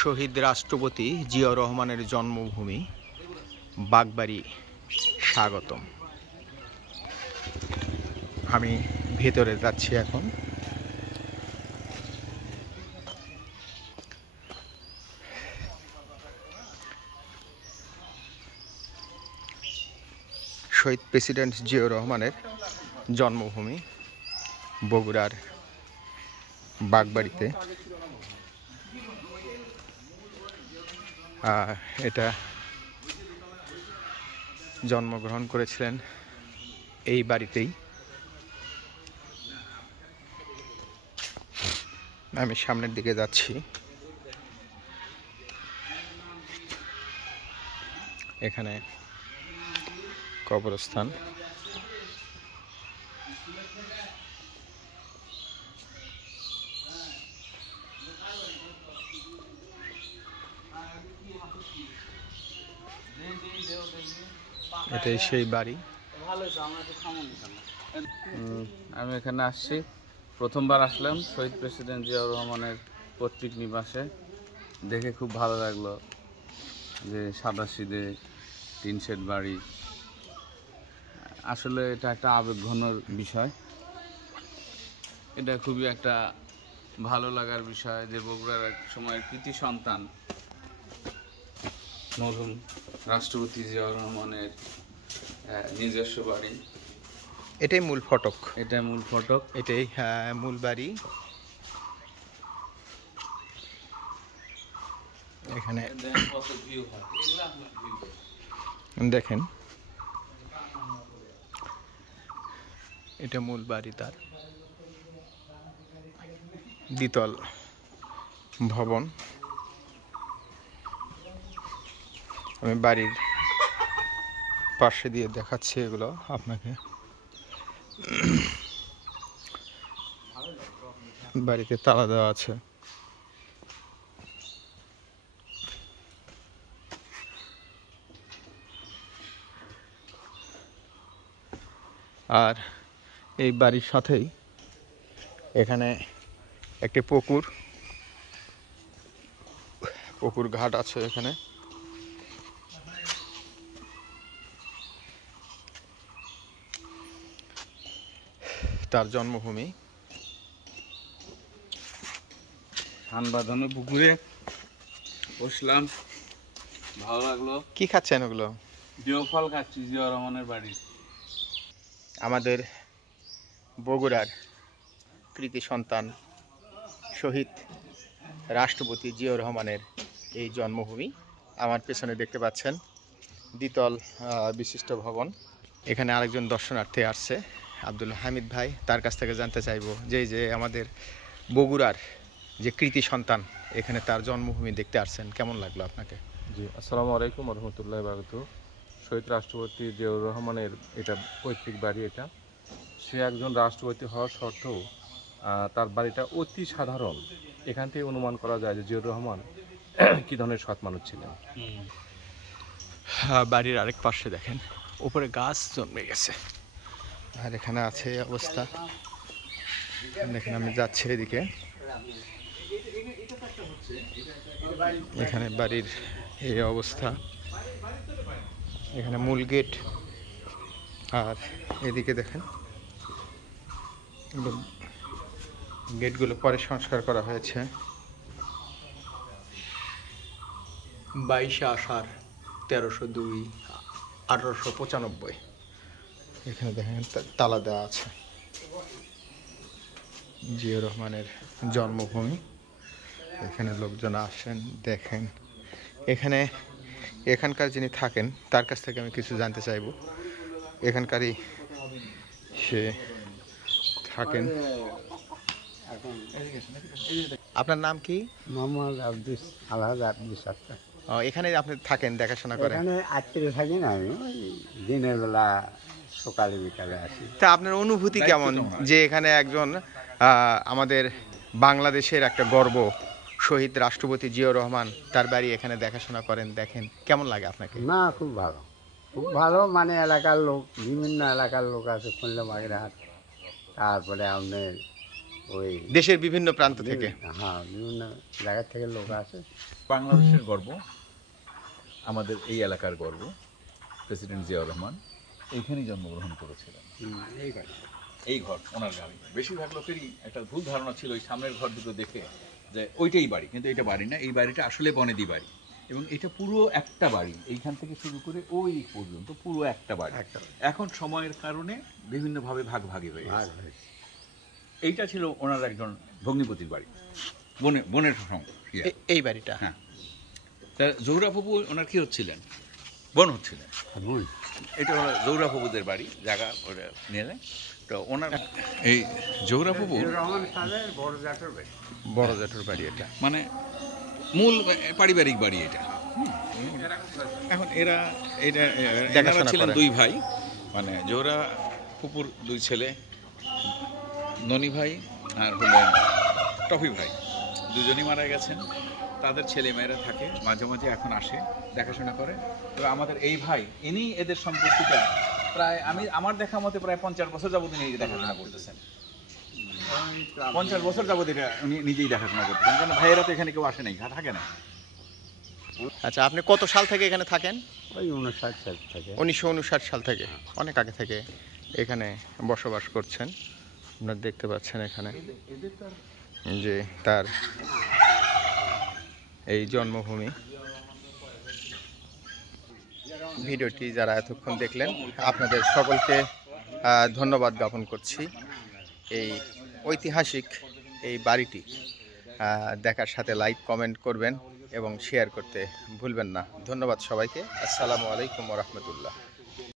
শহীদ রাষ্ট্রপতি জিয়াউর রহমানের জন্মভূমি বাগবাড়ি স্বাগতম। আমি ভেতরে যাচ্ছি এখন। শহীদ প্রেসিডেন্ট জিয়াউর রহমানের জন্মভূমি বগুড়ার বাগবাড়িতে। এটা জন্মগ্রহণ করেছিলেন এই বাড়িতেই। আমি সামনের দিকে যাচ্ছি। এখানে কবরস্থান। এটাই সেই বাড়ি। আমি এখানে আসছি, প্রথমবার আসলাম শহীদ প্রেসিডেন্ট জিয়াউর রহমানের পৈতৃক নিবাসে। দেখে খুব ভালো লাগলো যে সাদাসিধে টিন শেড বাড়ি। আসলে এটা একটা আবেগঘন বিষয়। এটা খুবই একটা ভালো লাগার বিষয় যে বগুড়ার এক সময়ের কৃতি সন্তান মরহুম রাষ্ট্রপতি জিয়াউর রহমানের নিজস্ব বাড়ি। এটাই মূল ফটক। এটা মূল ফটক, এটাই মূল বাড়ি। এখানে দেখেন, এটা মূল বাড়ি, তার দ্বিতল ভবন। আমি বাড়ির পাশে দিয়ে দেখাচ্ছি এগুলো আপনাকে। বাড়িতে তালা দেওয়া আছে। আর এই বাড়ির সাথেই এখানে একটি পুকুর ঘাট আছে এখানে। তার জন্মভূমি। ধান বাঁধানো পুকুরে বসলাম, ভালো লাগলো। কি খাচ্ছেন ওগুলো? দেওফল খাচ্ছি জিয়াউর রহমানের বাড়ি। আমাদের বগুড়ার কৃতি সন্তান শহীদ রাষ্ট্রপতি জিয়াউর রহমানের এই জন্মভূমি। আমার পেছনে দেখতে পাচ্ছেন দ্বিতল বিশিষ্ট ভবন। এখানে আরেকজন দর্শনার্থী আসছে, আব্দুল হামিদ ভাই। তার কাছ থেকে জানতে চাইবো যে আমাদের বগুড়ার যে কৃতি সন্তান, এখানে তার জন্মভূমি দেখতে আসছেন, কেমন লাগলো আপনাকে? জি, আসসালামু আলাইকুম রহমতুল্লাহ বারাকাতুহু। শহীদ রাষ্ট্রপতি জিয়াউর রহমানের এটা পৈতৃক বাড়ি। এটা সে একজন রাষ্ট্রপতি হওয়ার সত্ত্বেও তার বাড়িটা অতি সাধারণ। এখান থেকে অনুমান করা যায় যে জিয়াউর রহমান কী ধরনের সৎ মানুষ ছিলেন। বাড়ির আরেক পাশে দেখেন উপরে গাছ জন্মে গেছে, আর এখানে আছে এই অবস্থা। দেখেন, আমি যাচ্ছি এদিকে। এখানে বাড়ির এই অবস্থা। এখানে মূল গেট, আর এদিকে দেখেন গেটগুলো পরে সংস্কার করা হয়েছে। 22 আষাঢ় 1302 1895। এখানে দেখেন তালা দেওয়া আছে। জিয়াউর রহমানের জন্মভূমি। এখানে লোকজন আসেন, দেখেন। এখানকার যিনি থাকেন তার কাছ থেকে আমি কিছু জানতে চাইব। এখানকারই সে থাকেন। আপনার নাম কি? মোহাম্মদ আলহাজ আব্দুস সাত্তার। এখানে আপনি থাকেন, দেখাশোনা করেন? এখানে আত্মীয় থাকি না, আমি ওই দিনের বেলা সকালে বিকালে আসি। তা আপনার অনুভূতি কেমন যে এখানে একজন আমাদের বাংলাদেশের একটা গর্ব শহীদ রাষ্ট্রপতি জিয়াউর রহমান, তার বাড়ি এখানে দেখাশোনা করেন, দেখেন, কেমন লাগে আপনাকে? না, খুব ভালো, খুব ভালো। মানে এলাকার লোক, বিভিন্ন এলাকার লোক আছে, খুলনা বাগেরহাট, তারপরে আপনার ওই দেশের বিভিন্ন প্রান্ত থেকে। হ্যাঁ, বিভিন্ন জায়গা থেকে লোক আসে। বাংলাদেশের গর্ব, আমাদের এই এলাকার গর্ব, প্রেসিডেন্ট জিয়াউর রহমান এইখানেই জন্মগ্রহণ করেছিলেন। এই ঘর ওনার বাড়ি। বেশিরভাগ লোকেরই একটা ভুল ধারণা ছিল ওই সামনের ঘর দুটো দেখে যে ওইটাই বাড়ি, কিন্তু এটা বাড়ি না, এই বাড়িটা আসলে বনেদি বাড়ি। এবং এটা পুরো একটা বাড়ি, এইখান থেকে শুরু করে ওই পর্যন্ত পুরো একটা বাড়ি। এখন সময়ের কারণে বিভিন্নভাবে ভাগভাগী হয়ে গেছে। এইটা ছিল ওনার একজন ভগ্নিপতির বাড়ি, বোনের সঙ্গে। এই বাড়িটা। হ্যাঁ, তা জহুরা ফুপু ওনার কি হচ্ছিলেন? বোন হচ্ছিলেন। এটা হলো জহুরা ফুপুদের বাড়ি, জায়গা ওরা নিয়ে নেয়। তো ওনার এই জহুরা ফুপু বড় জ্যাঠুর বাড়ি এটা। মানে মূল পারিবারিক বাড়ি এটা। এখন এরা দেখাশোনা ছিলেন করেন। দুই ভাই, মানে জহুরা ফুপুর দুই ছেলে, ননি ভাই আর হলেন টফি ভাই, দুজনই মারা গেছেন। তাদের ছেলে মেয়েরা থাকে, মাঝে মাঝে এখন আসে, দেখাশোনা করে। তবে আমাদের এই ভাই, ইনি এদের সম্পত্তিটা প্রায় আমার দেখা মতে প্রায় 50 বছর যাবত ইনি দেখাশোনা করতেছেন। 50 বছর যাবত এটা উনি নিজেই দেখাশোনা করতেছেন, কারণ ভাইয়েরা তো এখানে কেউ আসে নাই, থাকে না। আচ্ছা, আপনি কত সাল থেকে এখানে থাকেন? ওই 59 সাল থেকে। 1959 সাল থেকে, অনেক আগে থেকে এখানে বসবাস করছেন। আপনারা দেখতে পাচ্ছেন এখানে যে তার এই জন্মভূমি। ভিডিওটি যারা এতক্ষণ দেখলেন, আপনাদের সকলকে ধন্যবাদ জ্ঞাপন করছি। এই ঐতিহাসিক এই বাড়িটি দেখার সাথে লাইক, কমেন্ট করবেন এবং শেয়ার করতে ভুলবেন না। ধন্যবাদ সবাইকে। আসসালামু আলাইকুম ওয়া রাহমাতুল্লাহ।